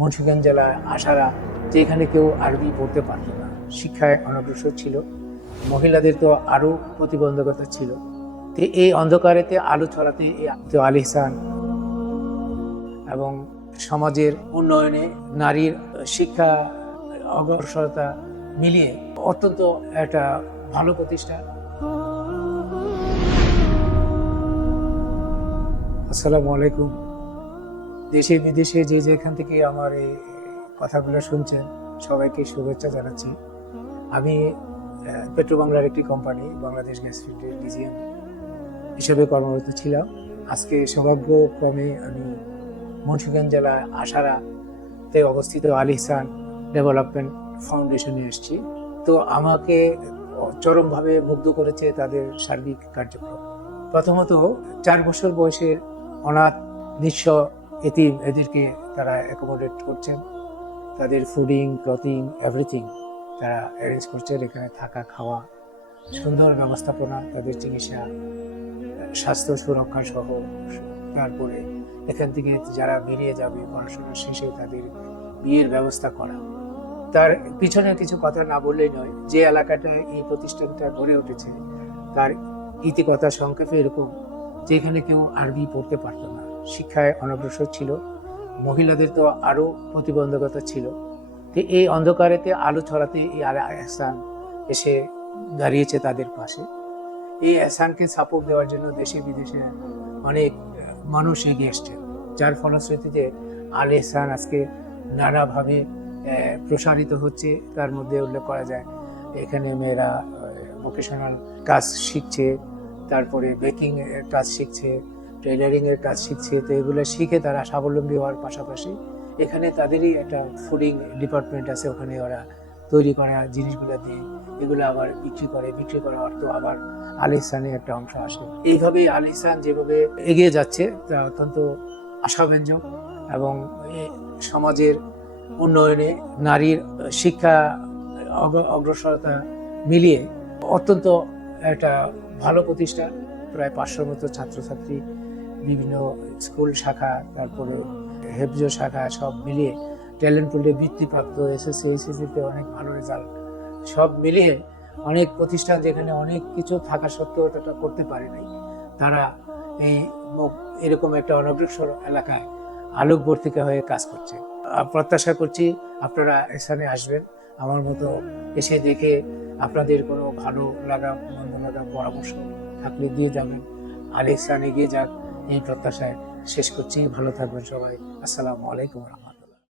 মুন্সিগঞ্জ জেলায় আসারা, যেখানে কেউ আরবি পড়তে পারত না, শিক্ষায় অনগ্রসর ছিল, মহিলাদের তো আরও প্রতিবন্ধকতা ছিল। তো এই অন্ধকারেতে আলো ছড়াতে আল ইহসান এবং সমাজের উন্নয়নে নারীর শিক্ষা অগ্রসরতা মিলিয়ে অত্যন্ত একটা ভালো প্রতিষ্ঠান। আসসালামু আলাইকুম। দেশে বিদেশে যে যেখান থেকে আমার এই কথাগুলো শুনছেন, সবাইকে শুভেচ্ছা জানাচ্ছি। আমি পেট্রোবাংলার একটি কোম্পানি বাংলাদেশ গ্যাস ফিল্ডের ডিজিএম হিসেবে কর্মরত ছিলাম। আজকে সৌভাগ্যক্রমে আমি মুন্সিগঞ্জ জেলায় আসারাতে অবস্থিত আল ইহসান ডেভেলপমেন্ট ফাউন্ডেশনে এসেছি। তো আমাকে চরমভাবে মুগ্ধ করেছে তাদের সার্বিক কার্যক্রম। প্রথমত 4 বছর বয়সের অনাথ নিঃস্ব এতিম এদেরকে তারা অ্যাকোমোডেট করছেন, তাদের ফুডিং ক্লথিং এভরিথিং তারা অ্যারেঞ্জ করছেন। এখানে থাকা খাওয়া সুন্দর ব্যবস্থাপনা, তাদের চিকিৎসা, স্বাস্থ্য সুরক্ষা সহ, তারপরে এখান থেকে যারা বেরিয়ে যাবে পড়াশোনা শেষে তাদের বিয়ের ব্যবস্থা করা। তার পিছনে কিছু কথা না বললেই নয়। যে এলাকাটায় এই প্রতিষ্ঠানটা গড়ে উঠেছে তার ইতিকথা সংক্ষেপে এরকম, যেখানে কেউ আরবি পড়তে পারত না, শিক্ষায় অনগ্রসর ছিল, মহিলাদের তো আরও প্রতিবন্ধকতা ছিল। তো এই অন্ধকারেতে আলো ছড়াতে এই আল ইহসান এসে দাঁড়িয়েছে তাদের পাশে। এই ইহসানকে সাপোর্ট দেওয়ার জন্য দেশে বিদেশে অনেক মানুষ এগিয়ে এসছেন, যার ফলশ্রুতিতে আল ইহসান আজকে নানাভাবে প্রসারিত হচ্ছে। তার মধ্যে উল্লেখ করা যায় এখানে মেয়েরা ভোকেশনাল কাজ শিখছে, তারপরে বেকিং এর কাজ শিখছে, টেইলারিং এর কাজ শিখছে। তো এগুলো শিখে তারা স্বাবলম্বী হওয়ার পাশাপাশি এখানে তাদেরই একটা ফুডিং ডিপার্টমেন্ট আছে, ওখানে ওরা তৈরি করা জিনিসগুলো দিয়ে এগুলো আবার বিক্রি করা অর্থ আবার আল ইহসানের একটা অংশ আসে। এইভাবেই আল ইহসান যেভাবে এগিয়ে যাচ্ছে তা অত্যন্ত আশাব্যঞ্জক এবং সমাজের উন্নয়নে নারীর শিক্ষা অগ্রসরতা মিলিয়ে অত্যন্ত একটা ভালো প্রতিষ্ঠান। প্রায় 500 মতো ছাত্রছাত্রী, বিভিন্ন স্কুল শাখা, তারপরে হেফজ শাখা সব মিলিয়ে ট্যালেন্ট পুলে বৃত্তিপ্রাপ্ত, এসএসসি এইচএসসিতে অনেক ভালো রেজাল্ট, সব মিলিয়ে অনেক প্রতিষ্ঠান যেখানে অনেক কিছু থাকা সত্ত্বেও এটা করতে পারে নাই, তারা এই এরকম একটা অনগ্রসর এলাকায় আলোকবর্তিকা হয়ে কাজ করছে। প্রত্যাশা করছি আপনারা এখানে আসবেন, আমার মতো এসে দেখে আপনাদের কোনো ভালো লাগা মন্দ লাগা পরামর্শ থাকলে দিয়ে যাবেন, আল ইহসান এগিয়ে যাক এই প্রত্যাশায় শেষ করছি। ভালো থাকবেন সবাই। আসসালামু আলাইকুম।